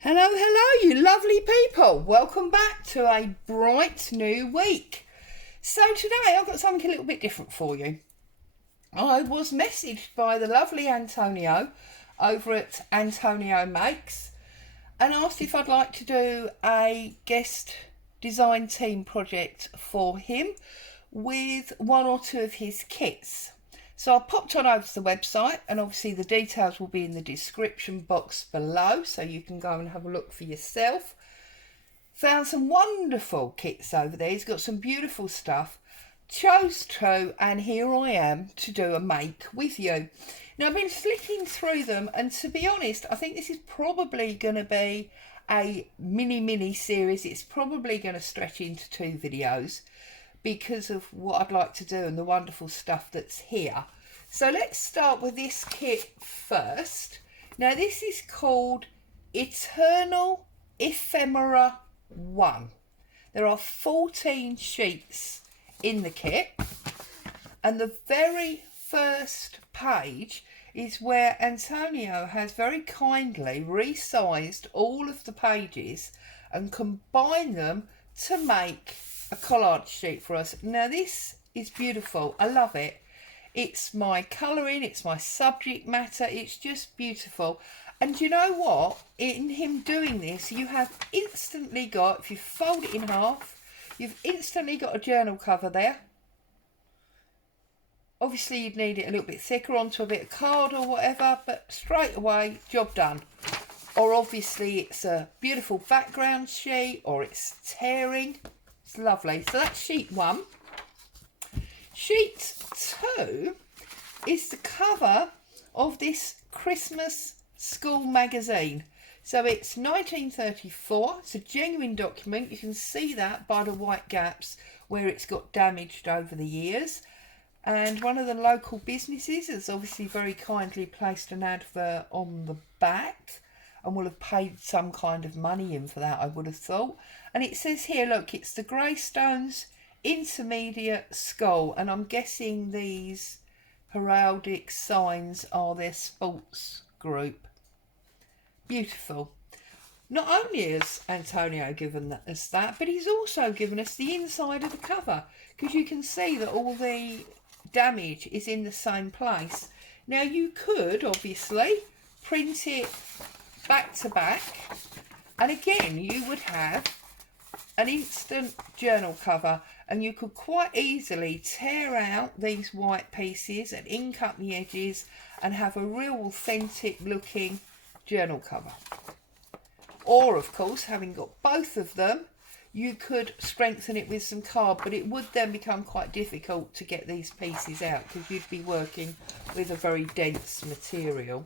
Hello, hello, you lovely people. Welcome back to a bright new week. So today I've got something a little bit different for you. I was messaged by the lovely Antonio over at Antonio Makes and asked if I'd like to do a guest design team project for him with one or two of his kits. So I popped on over to the website, and obviously the details will be in the description box below, so you can go and have a look for yourself. Found some wonderful kits over there. He's got some beautiful stuff. Chose to, and here I am to do a make with you. Now I've been flicking through them, and to be honest, I think this is probably going to be a mini series. It's probably going to stretch into 2 videos because of what I'd like to do and the wonderful stuff that's here. So let's start with this kit first. Now this is called Eternal Ephemera 1. There are 14 sheets in the kit, and the very first page is where Antonio has very kindly resized all of the pages and combined them to make a collage sheet for us. Now this is beautiful. I love it. It's my colouring, it's my subject matter, it's just beautiful. And you know what? In him doing this, you have instantly got, if you fold it in half, you've instantly got a journal cover there. Obviously you'd need it a little bit thicker onto a bit of card or whatever, but straight away, job done. Or obviously it's a beautiful background sheet, or it's tearing. It's lovely. So that's sheet 1. Sheet 2 is the cover of this Christmas school magazine. So it's 1934. It's a genuine document. You can see that by the white gaps where it's got damaged over the years. And one of the local businesses has obviously very kindly placed an advert on the back, and will have paid some kind of money in for that, I would have thought. And it says here, look, it's the Greystones Intermediate School, and I'm guessing these heraldic signs are their sports group. Beautiful. Not only has Antonio given us that, but he's also given us the inside of the cover, because you can see that all the damage is in the same place. Now you could obviously print it back to back, and again you would have an instant journal cover, and you could quite easily tear out these white pieces and ink up the edges and have a real authentic looking journal cover. Or of course, having got both of them, you could strengthen it with some card, but it would then become quite difficult to get these pieces out because you'd be working with a very dense material.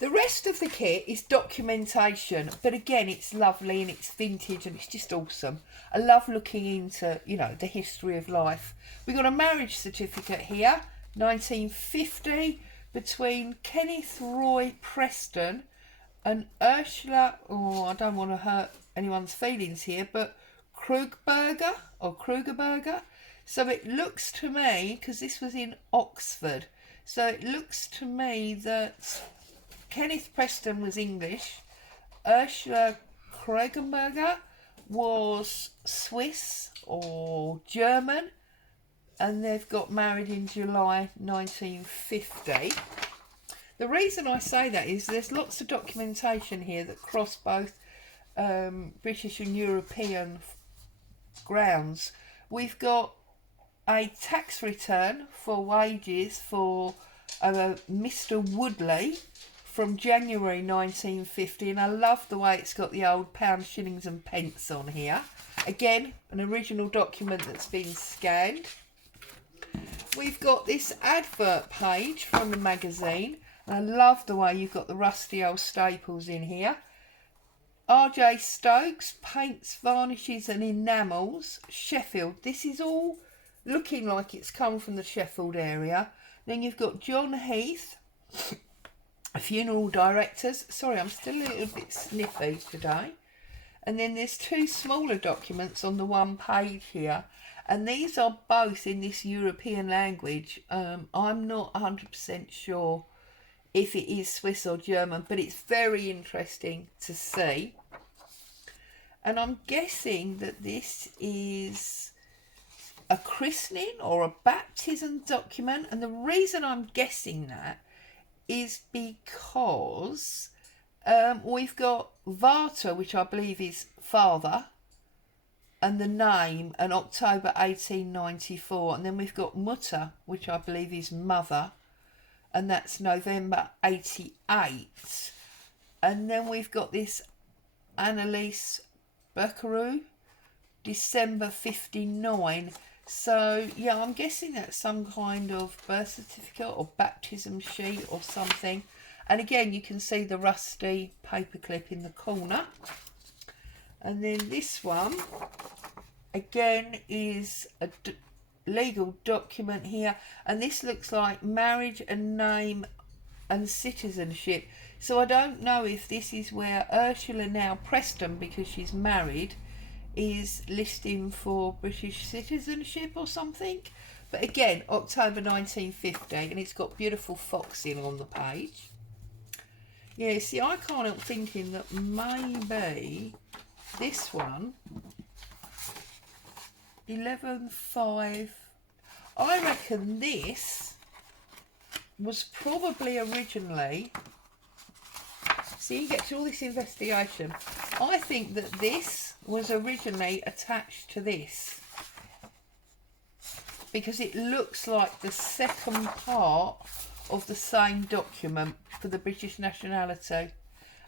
The rest of the kit is documentation, but again, it's lovely and it's vintage and it's just awesome. I love looking into, you know, the history of life. We've got a marriage certificate here, 1950, between Kenneth Roy Preston and Ursula, oh, I don't want to hurt anyone's feelings here, but Krugerberger. So it looks to me, because this was in Oxford, so it looks to me that Kenneth Preston was English, Ursula Krugerberger was Swiss or German, and they've got married in July 1950. The reason I say that is there's lots of documentation here that cross both British and European grounds. We've got a tax return for wages for Mr. Woodley from January 1950, and I love the way it's got the old pounds, shillings and pence on here. Again, an original document that's been scanned. We've got this advert page from the magazine, and I love the way you've got the rusty old staples in here. R.J. Stokes, paints, varnishes and enamels, Sheffield. This is all looking like it's come from the Sheffield area. Then you've got John Heath, funeral directors. Sorry, I'm still a little bit sniffy today. And then there's 2 smaller documents on the one page here, and these are both in this European language. I'm not 100% sure if it is Swiss or German, but it's very interesting to see. And I'm guessing that this is a christening or a baptism document. And the reason I'm guessing that is because we've got Vater, which I believe is father, and the name, and October 1894. And then we've got Mutter, which I believe is mother, and that's November 88. And then we've got this Anneliese Buckaroo, December 59. So yeah, I'm guessing that's some kind of birth certificate or baptism sheet or something. And again, you can see the rusty paperclip in the corner. And then this one again is a legal document here, and this looks like marriage and name and citizenship. So I don't know if this is where Ursula now Preston, because she's married, is listing for British citizenship or something. But again, October 1950, and it's got beautiful foxing on the page. Yeah, see, I can't help thinking that maybe this one, 11.5, I reckon this was probably originally, see, you get to all this investigation, I think that this was originally attached to this, because it looks like the second part of the same document for the British nationality.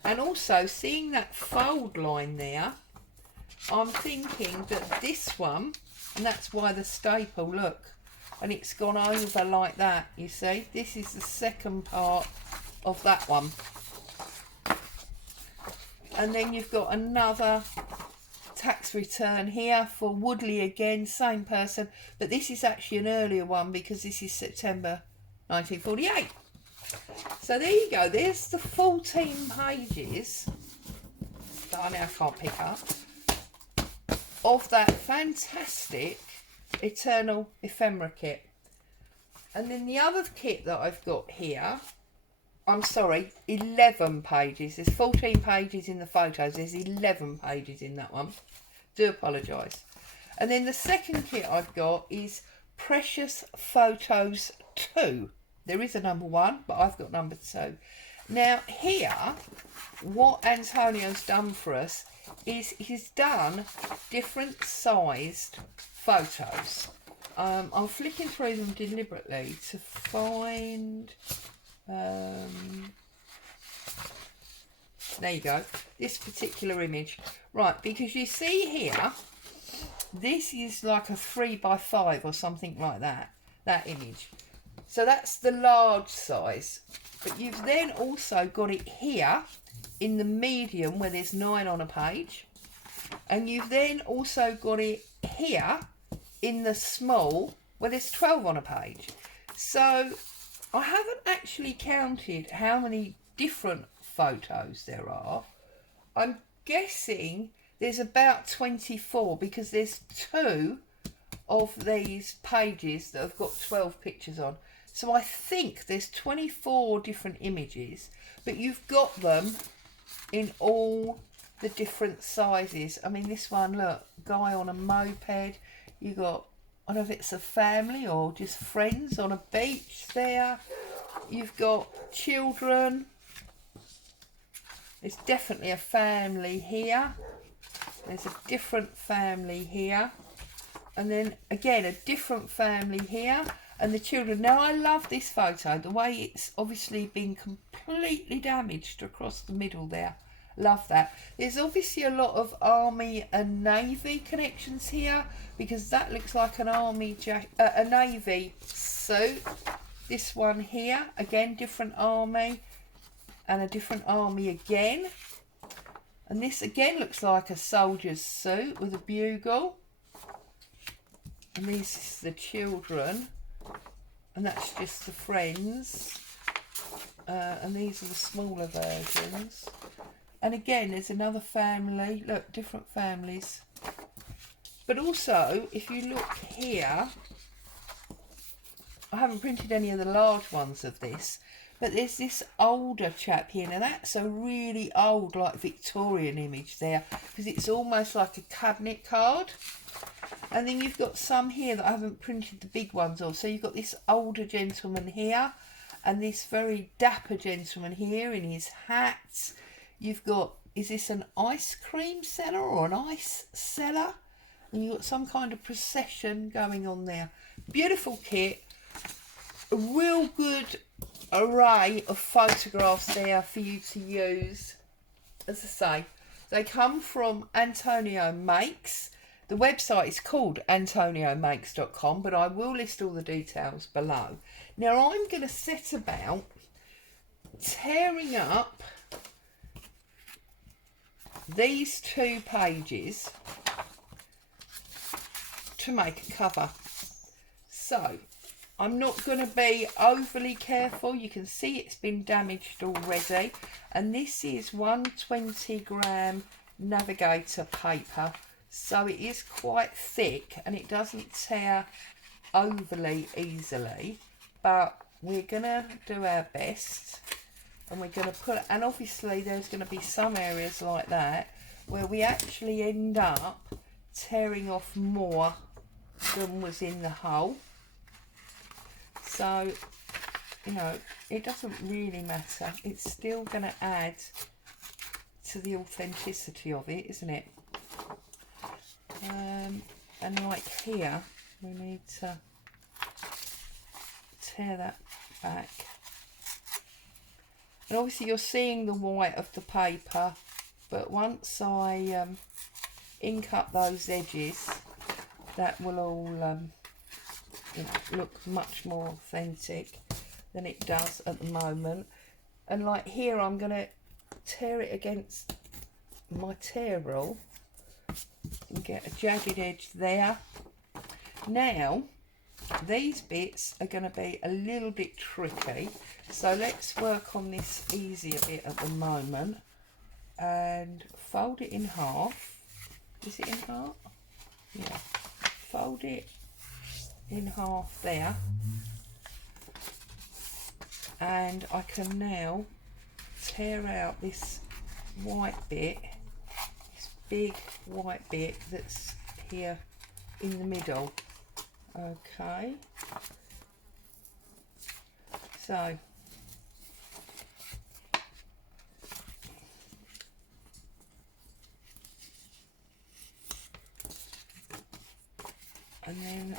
And also, seeing that fold line there, I'm thinking that this one, and that's why the staple, look, and it's gone over like that, you see. This is the second part of that one. And then you've got another tax return here for Woodley again, same person, but this is actually an earlier one because this is September 1948. So there you go, there's the 14 pages that I now can't pick up of that fantastic Eternal Ephemera kit. And then the other kit that I've got here, I'm sorry, 11 pages. There's 14 pages in the photos. There's 11 pages in that one. Do apologise. And then the second kit I've got is Precious Photos 2. There is a number 1, but I've got number 2. Now here, what Antonio's done for us is he's done different sized photos. I'm flicking through them deliberately to find... there you go, this particular image, right, because you see here this is like a 3x5 or something like that, that image. So that's the large size, but you've then also got it here in the medium where there's 9 on a page, and you've then also got it here in the small where there's 12 on a page. So I haven't actually counted how many different photos there are. I'm guessing there's about 24 because there's 2 of these pages that have got 12 pictures on. So I think there's 24 different images, but you've got them in all the different sizes. I mean, this one, look, guy on a moped. You got, I don't know if it's a family or just friends on a beach there. You've got children. There's definitely a family here. There's a different family here. And then again, a different family here. And the children. Now, I love this photo. The way it's obviously been completely damaged across the middle there. Love that. There's obviously a lot of Army and Navy connections here, because that looks like an Army a Navy suit. This one here, again, different Army, and a different Army again. And this again looks like a soldier's suit with a bugle. And this is the children, and that's just the friends. And these are the smaller versions. And again, there's another family. Look, different families. But also, if you look here, I haven't printed any of the large ones of this, But there's this older chap here. Now that's a really old, like Victorian image there, because it's almost like a cabinet card. And then you've got some here that I haven't printed the big ones of. So you've got this older gentleman here, and this very dapper gentleman here in his hat. You've got, is this an ice cream seller or an ice seller? And you've got some kind of procession going on there. Beautiful kit. A real good array of photographs there for you to use. As I say, they come from Antonio Makes. The website is called antoniomakes.com, but I will list all the details below. Now I'm going to set about tearing up these 2 pages to make a cover. So I'm not going to be overly careful. You can see it's been damaged already. And this is 120 gram navigator paper. So it is quite thick and it doesn't tear overly easily. But we're going to do our best. And we're going to put, and obviously there's going to be some areas like that where we actually end up tearing off more than was in the hole. So, you know, it doesn't really matter. It's still going to add to the authenticity of it, isn't it? And like here, we need to tear that back. And obviously you're seeing the white of the paper, but once I ink up those edges, that will all you know, look much more authentic than it does at the moment. And like here, I'm going to tear it against my tear rule and get a jagged edge there. Now these bits are going to be a little bit tricky, so let's work on this easier bit at the moment and fold it in half. Is it in half? Yeah, fold it in half there, and I can now tear out this white bit, this big white bit that's here in the middle. Okay, so and then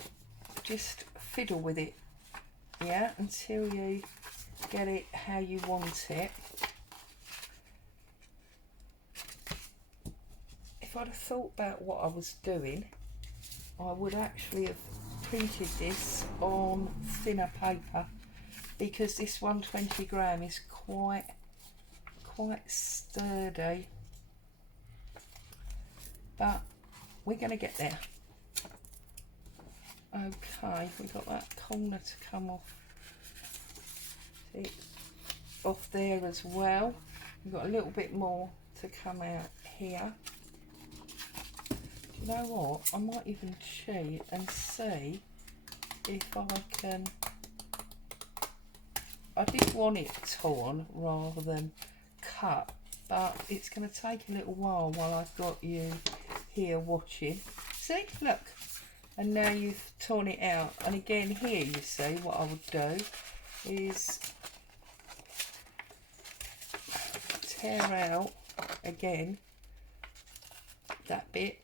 just fiddle with it, yeah, until you get it how you want it. If I'd have thought about what I was doing, I would actually have printed this on thinner paper, because this 120 gram is quite sturdy, but we're going to get there. Okay, we've got that corner to come off. See, off there as well. We've got a little bit more to come out here. You know what? I might even cheat and see if I can. I did want it torn rather than cut, but it's going to take a little while I've got you here watching. See, look. And now you've torn it out. And again here, you see, what I would do is tear out again that bit.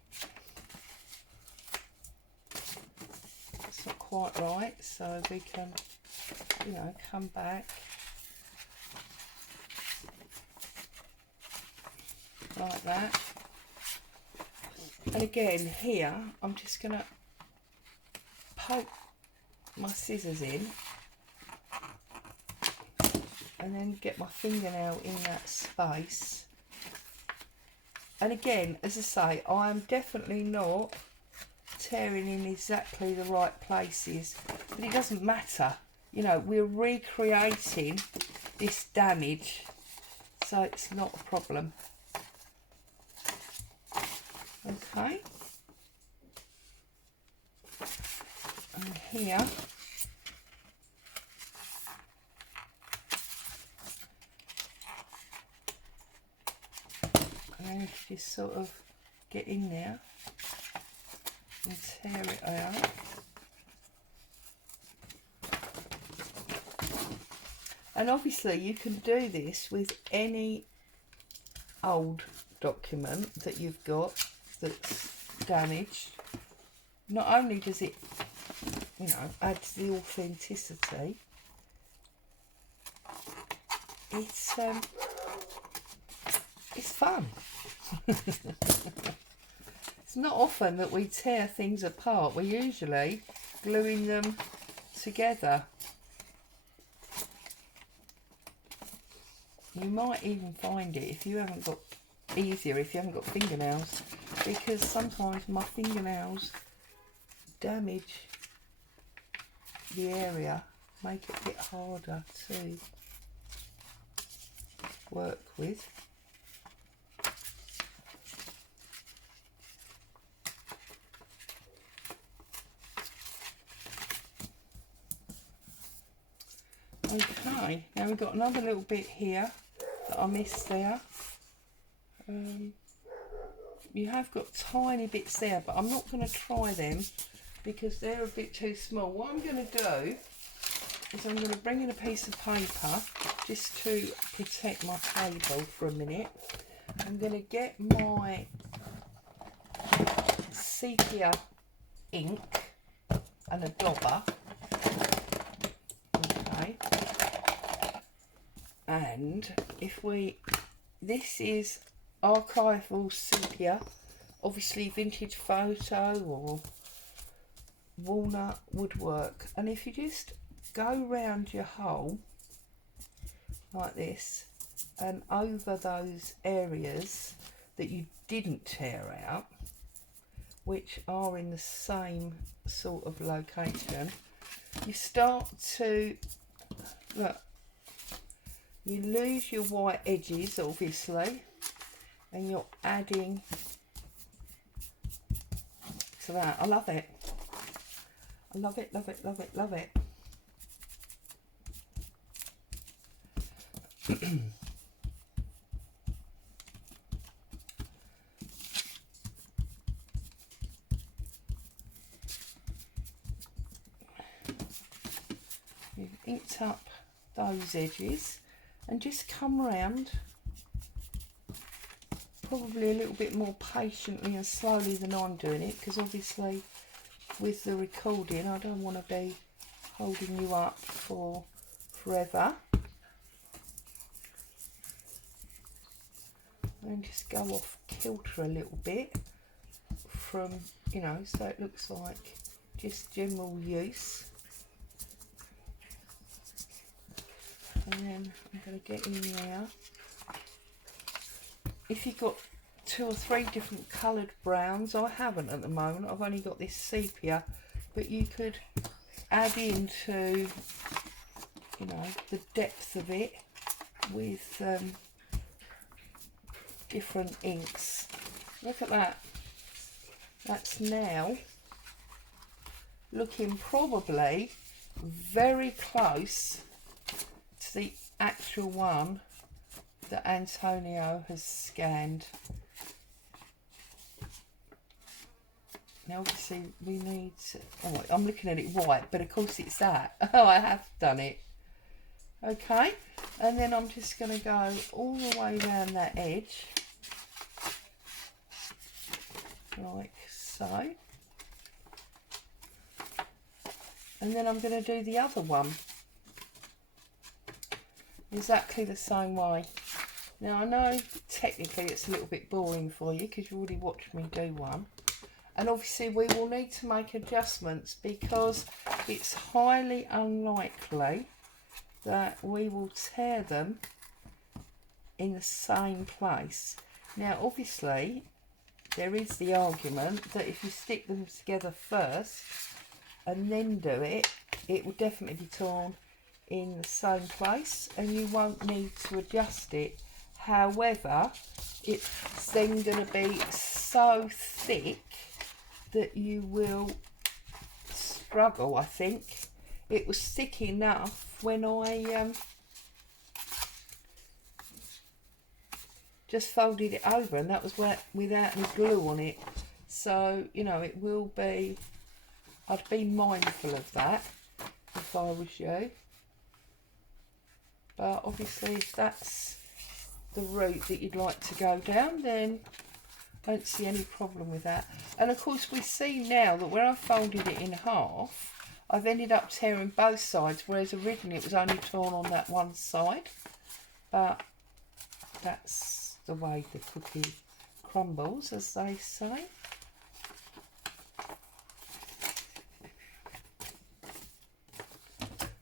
It's not quite right, so we can, you know, come back like that. And again here, I'm just going to poke my scissors in and then get my fingernail in that space. And again, as I say, I'm definitely not tearing in exactly the right places, but it doesn't matter, you know, we're recreating this damage, so it's not a problem. Okay, and here And then if you just sort of get in there and tear it out. And obviously you can do this with any old document that you've got that's damaged. Not only does it, you know, add to the authenticity, it's fun. It's not often that we tear things apart. We're usually gluing them together. You might even find it if you haven't got if you haven't got fingernails, because sometimes my fingernails damage the area, make it a bit harder to work with. Okay, now we've got another little bit here that I missed there. You have got tiny bits there, but I'm not going to try them because they're a bit too small. What I'm going to do is I'm going to bring in a piece of paper just to protect my table for a minute. I'm going to get my sepia ink and a dauber. Okay. And this is archival sepia, obviously vintage photo or walnut woodwork, and if you just go round your hole like this and over those areas that you didn't tear out, which are in the same sort of location, you start to look, you lose your white edges obviously, and you're adding to that. I love it. I love it, love it, love it, love it. You've inked up those edges and just come round probably a little bit more patiently and slowly than I'm doing it, because obviously with the recording I don't want to be holding you up for forever. And just go off kilter a little bit from, you know, so it looks like just general use. And then I'm going to get in there. If you've got 2 or 3 different coloured browns, I haven't at the moment, I've only got this sepia, but you could add into, you know, the depth of it with different inks. Look at that. That's now looking probably very close to the actual one that Antonio has scanned. Now obviously we need to, oh, I'm looking at it white, but of course it's that. Oh, I have done it. Okay, and then I'm just going to go all the way around that edge, like so. And then I'm going to do the other one exactly the same way. Now I know technically it's a little bit boring for you because you already watched me do one, and obviously we will need to make adjustments because it's highly unlikely that we will tear them in the same place. Now obviously there is the argument that if you stick them together first and then do it, it will definitely be torn in the same place and you won't need to adjust it. However, it's then going to be so thick that you will struggle, I think. It was thick enough when I just folded it over, and that was without any glue on it. So, you know, it will be, I'd be mindful of that if I was you. But obviously if that's the route that you'd like to go down, then I don't see any problem with that. And of course we see now that when I folded it in half, I've ended up tearing both sides, whereas originally it was only torn on that one side. But that's the way the cookie crumbles, as they say.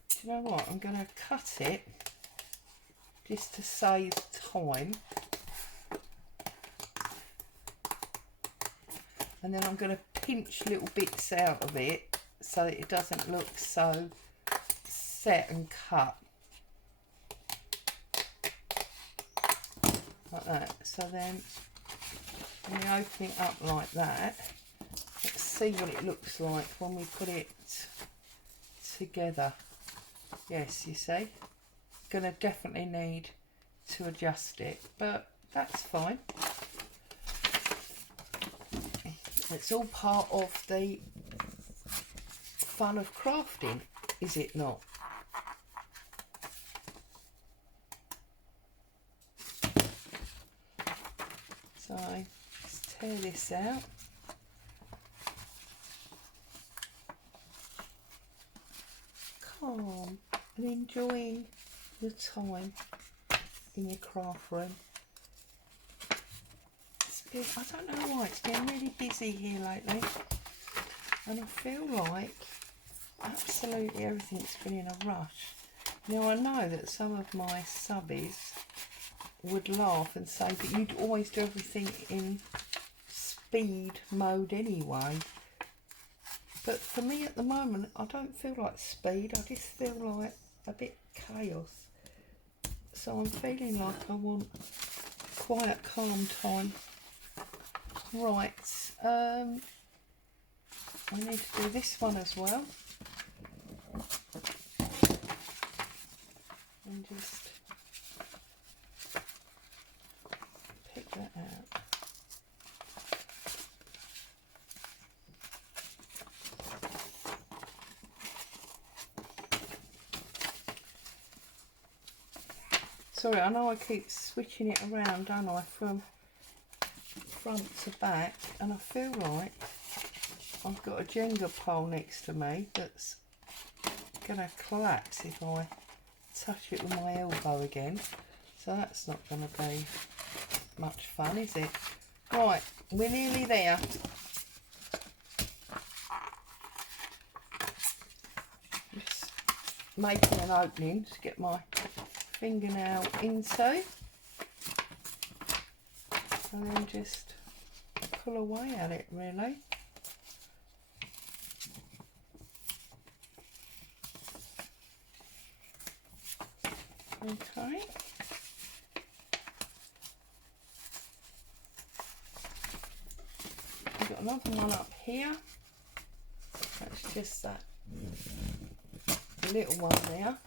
Do you know what? I'm going to cut it just to save time. And then I'm going to pinch little bits out of it so that it doesn't look so set and cut. Like that. So then when we open it up like that, let's see what it looks like when we put it together. Yes, you see, gonna definitely need to adjust it, but that's fine. It's all part of the fun of crafting, is it not? So let's tear this out. Calm and enjoying your time in your craft room. I don't know why, it's been really busy here lately, and I feel like absolutely everything's been in a rush. Now I know that some of my subbies would laugh and say, but you'd always do everything in speed mode anyway. But for me at the moment, I don't feel like speed, I just feel like a bit chaos. So I'm feeling like I want quiet, calm time. Right, I need to do this one as well. And just pick that out. Sorry, I know I keep switching it around, don't I, from front to back, and I feel like I've got a Jenga pole next to me that's going to collapse if I touch it with my elbow again. So that's not going to be much fun, is it? Right, we're nearly there. Just making an opening to get my fingernail into, and then just pull away at it really. Okay. We've got another one up here. That's just that little one there.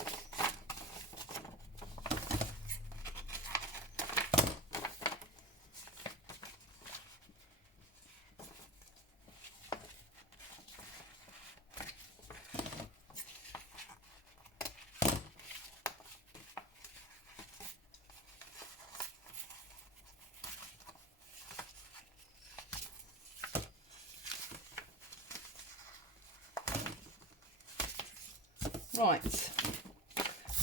Right,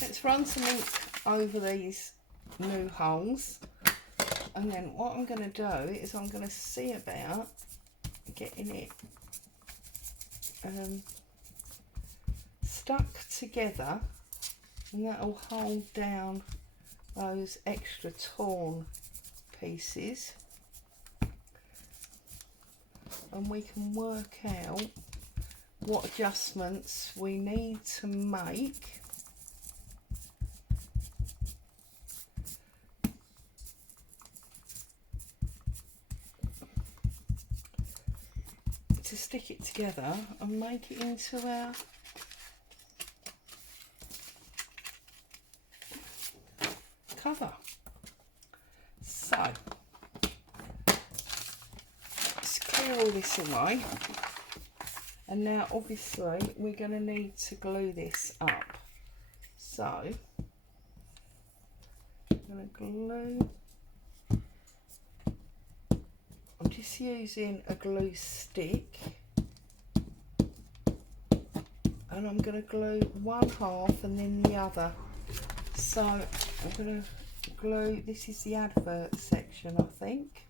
let's run some ink over these new holes, and then what I'm going to do is I'm going to see about getting it stuck together, and that will hold down those extra torn pieces, and we can work out what adjustments we need to make to stick it together and make it into our cover. So clear all this away. And now obviously we're going to need to glue this up. So I'm going to glue. I'm just using a glue stick. And I'm going to glue one half and then the other. So I'm going to glue, this is the advert section, I think.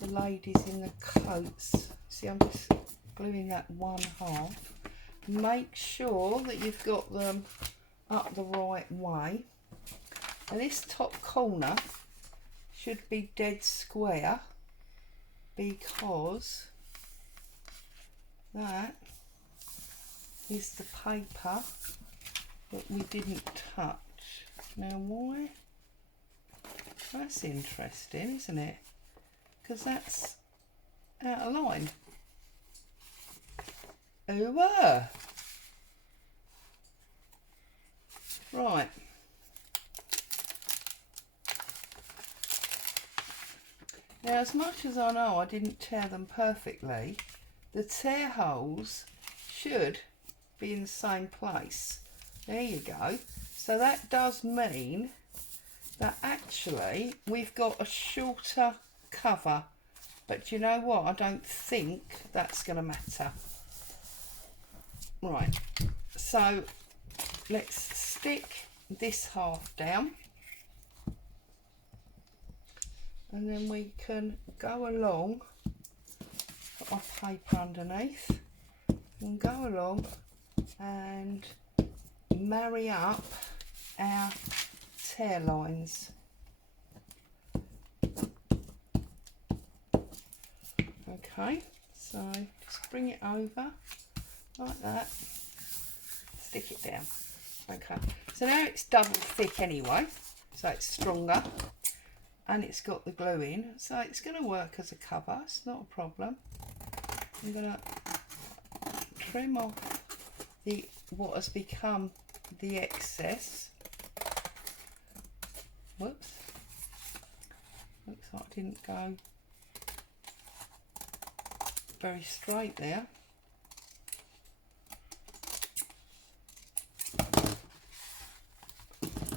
The ladies in the coats. See, I'm just gluing that one half. Make sure that you've got them up the right way. And this top corner should be dead square because that is the paper that we didn't touch. Now why? That's interesting, isn't it? Because that's out of line. Over. Right. Now, as much as I know I didn't tear them perfectly, the tear holes should be in the same place. There you go. So that does mean that actually we've got a shorter cover, but you know what, I don't think that's going to matter. Right, so let's stick this half down and then we can go along, put my paper underneath and go along and marry up our tear lines. Okay, so just bring it over like that, stick it down. Okay, so now it's double thick anyway, so it's stronger and it's got the glue in, so it's going to work as a cover, it's not a problem. I'm going to trim off the what has become the excess. Whoops, looks like I didn't go very straight there.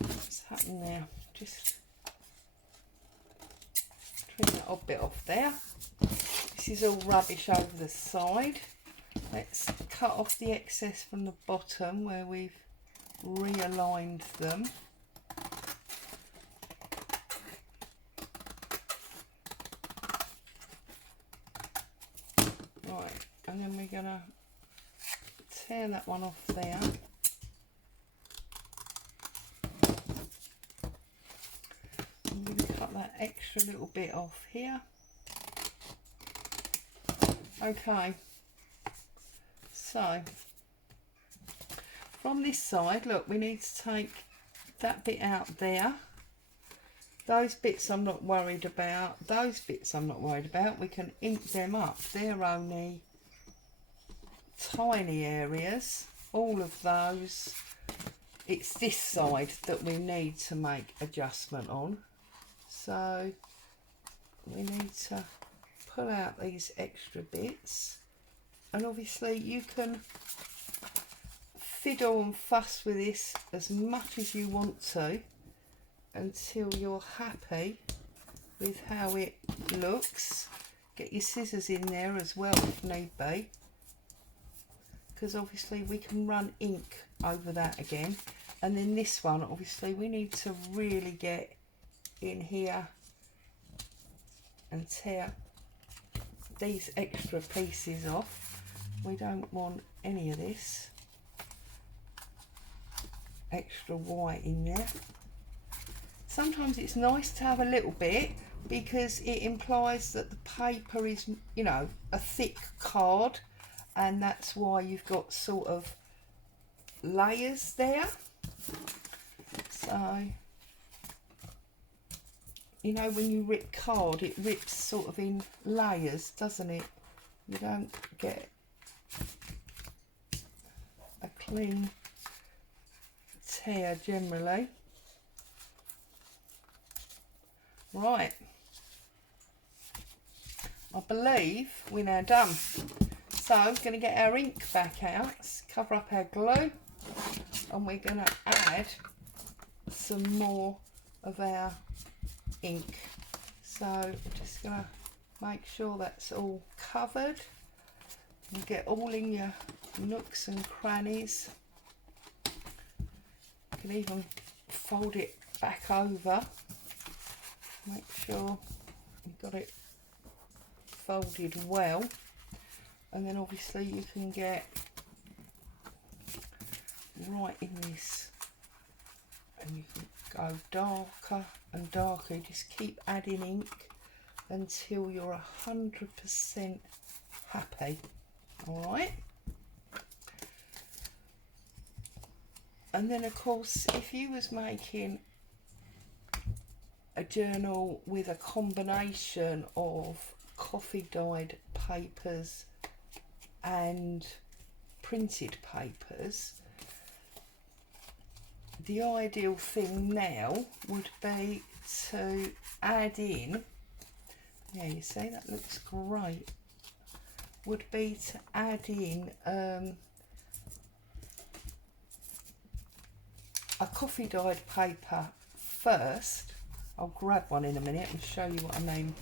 What's happened there? Just trim that odd bit off there. This is all rubbish over the side. Let's cut off the excess from the bottom where we've realigned them. Right, and then we're going to tear that one off there. I'm going to cut that extra little bit off here. Okay, so from this side, look, we need to take that bit out there. Those bits I'm not worried about. Those bits I'm not worried about. We can ink them up. They're only tiny areas. All of those. It's this side that we need to make adjustment on. So we need to pull out these extra bits. And obviously you can fiddle and fuss with this as much as you want to until you're happy with how it looks. Get your scissors in there as well if need be, because obviously we can run ink over that again. And then this one, obviously we need to really get in here and tear these extra pieces off. We don't want any of this extra white in there. Sometimes it's nice to have a little bit because it implies that the paper is, you know, a thick card, and that's why you've got sort of layers there. So, you know, when you rip card, it rips sort of in layers, doesn't it? You don't get a clean tear generally. Right, I believe we're now done. So I'm going to get our ink back out, cover up our glue, and we're going to add some more of our ink. So I'm just going to make sure that's all covered and get all in your nooks and crannies. You can even fold it back over, make sure you've got it folded well, and then obviously you can get right in this and you can go darker and darker. Just keep adding ink until you're 100% happy. All right, and then of course if you was making a journal with a combination of coffee dyed papers and printed papers, the ideal thing now would be to add in, yeah, you see that looks great, would be to add in a coffee dyed paper first. I'll grab one in a minute and show you what I mean.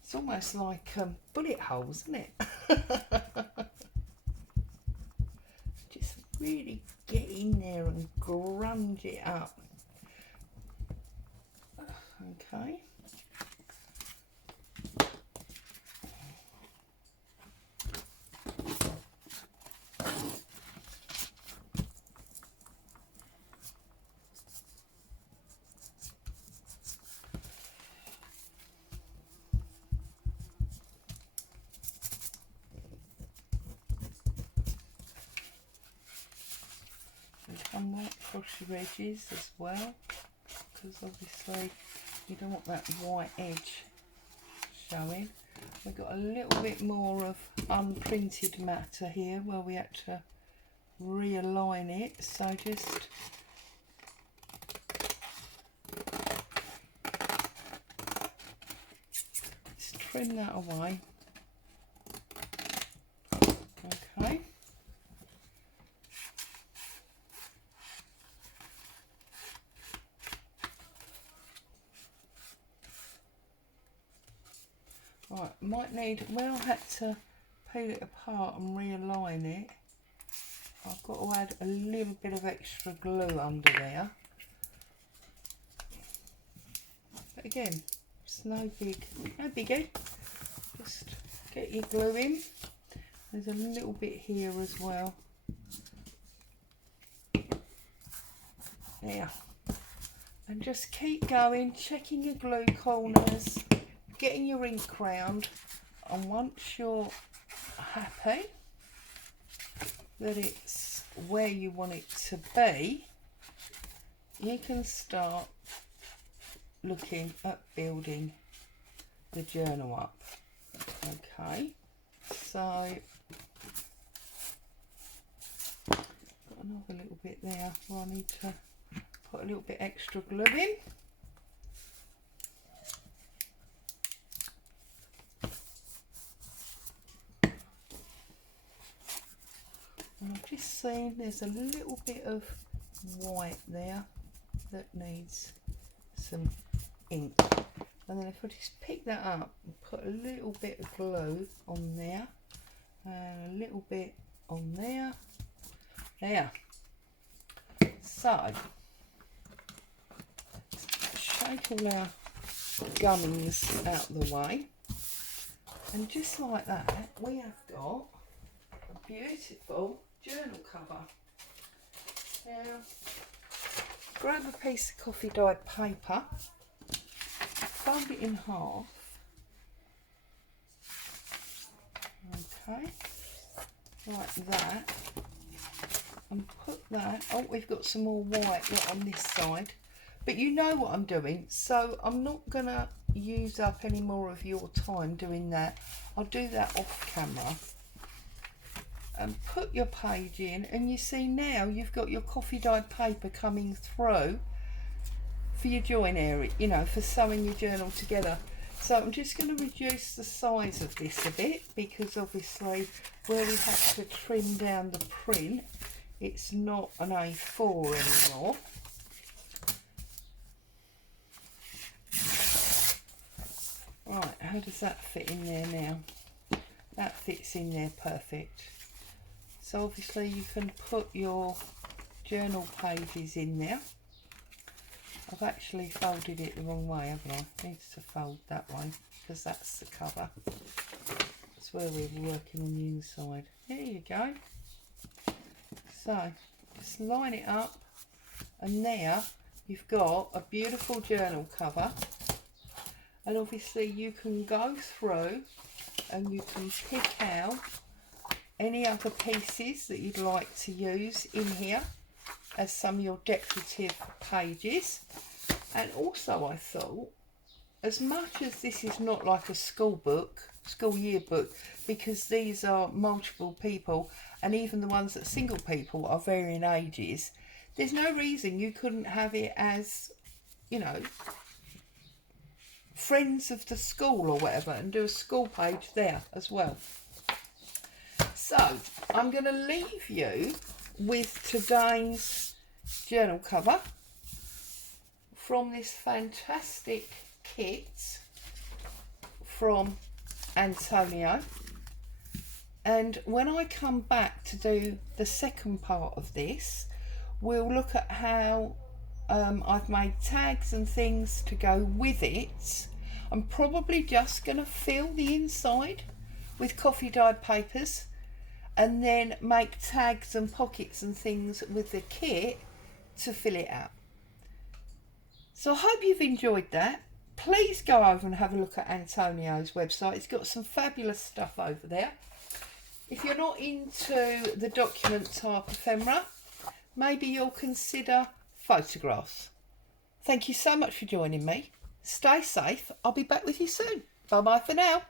It's almost like bullet holes, isn't it? Just really get in there and grunge it up. Okay. Come right across your edges as well, because obviously you don't want that white edge showing. We've got a little bit more of unprinted matter here where we had to realign it, so just trim that away. Okay. Right, might need, where I had to peel it apart and realign it, I've got to add a little bit of extra glue under there. But again, it's no biggie. Just get your glue in. There's a little bit here as well. There. And just keep going, checking your glue corners, getting your ink round, and once you're happy that it's where you want it to be, you can start looking at building the journal up. Okay, so got another little bit there where I need to put a little bit extra glue in. And I've just seen there's a little bit of white there that needs some ink. And then if I just pick that up and put a little bit of glue on there, and a little bit on there, there. So, shake all our gummings out of the way. And just like that, we have got a beautiful journal cover. Now, grab a piece of coffee dyed paper, fold it in half, okay, like that, and put that, oh, we've got some more white right on this side, but you know what I'm doing, so I'm not going to use up any more of your time doing that. I'll do that off camera. and put your page in, and you see now you've got your coffee dyed paper coming through for your join area, you know, for sewing your journal together. So I'm just going to reduce the size of this a bit, because obviously where we have to trim down the print, it's not an A4 anymore. Right, how does that fit in there now? That fits in there perfect. So obviously you can put your journal pages in there. I've actually folded it the wrong way, haven't I? It needs to fold that way, because that's the cover. That's where we're working on the inside. There you go. So just line it up, and there you've got a beautiful journal cover. And obviously you can go through and you can pick out any other pieces that you'd like to use in here as some of your decorative pages. And also I thought, as much as this is not like a school yearbook, because these are multiple people, and even the ones that are single people are varying ages, there's no reason you couldn't have it as, you know, friends of the school or whatever, and do a school page there as well. So I'm going to leave you with today's journal cover from this fantastic kit from Antonio. And when I come back to do the second part of this, we'll look at how I've made tags and things to go with it. I'm probably just going to fill the inside with coffee dyed papers, and then make tags and pockets and things with the kit to fill it out. So I hope you've enjoyed that. Please go over and have a look at Antonio's website. It's got some fabulous stuff over there. If you're not into the document type ephemera, maybe you'll consider photographs. Thank you so much for joining me. Stay safe. I'll be back with you soon. Bye bye for now.